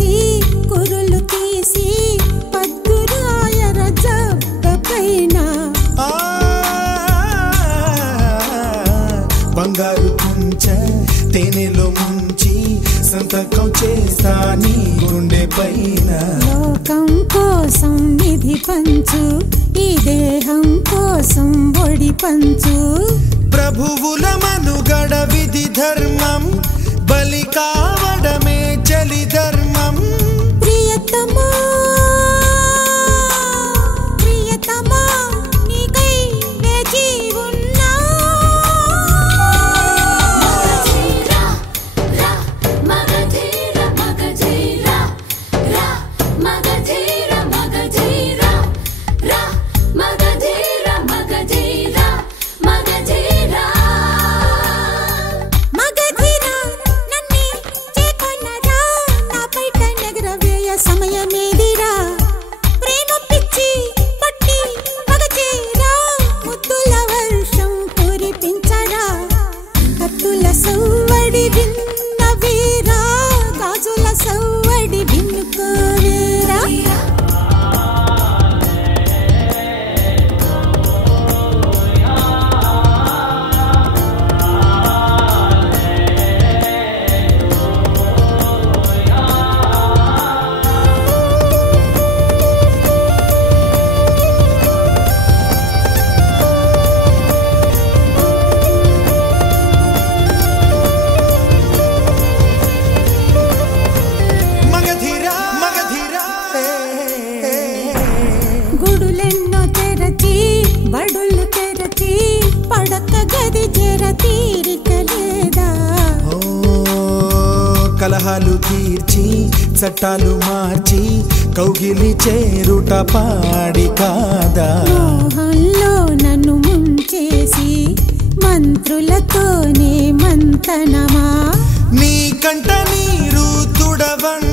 చేసి కురులు తీసి పద్దురాయర జబ్బ పైన బంగారు కుంచ తేనెలో ముంచి సంతకం చేస్తా నీ గుండె పైన లోకం కోసం నిధి పంచు ఈ దేహం కోసం ఒడి పంచు ప్రభువుల మనుగడ విధి ధర్మం బలి కావడమే చలి ధర్మం ప్రియతమా ప్రియతమా నీకై వేచి ఉన్నా మగధీర మగధీర రా మగధీర మగధీర రా మగధీర మగధీర మగధీర మగధీర నన్నే చేకొన్నరా నా పైట నగరవేయ సమయమేదిరా ప్రేమ పిచ్చి పట్టి మగధీరా ముద్దుల వర్షం కురిపించరా కత్తుల సవ్వడి విన్న వీరా గాజుల సవ్వడి విన్నుకోవేరా మగధీరా మగధీరా గుడులెన్నో తెరచి బడులు తెరచి పడక గది చెర తీరిక లేదా ఓ కలహాలు తీర్చి చట్టాలు మార్చి కౌగిలి చేరుట పాడి కాదా మోహంలో నన్ను ముంచేసి మంత్రులతోనే మంతనమా నీ కంట నీరు తుడవండి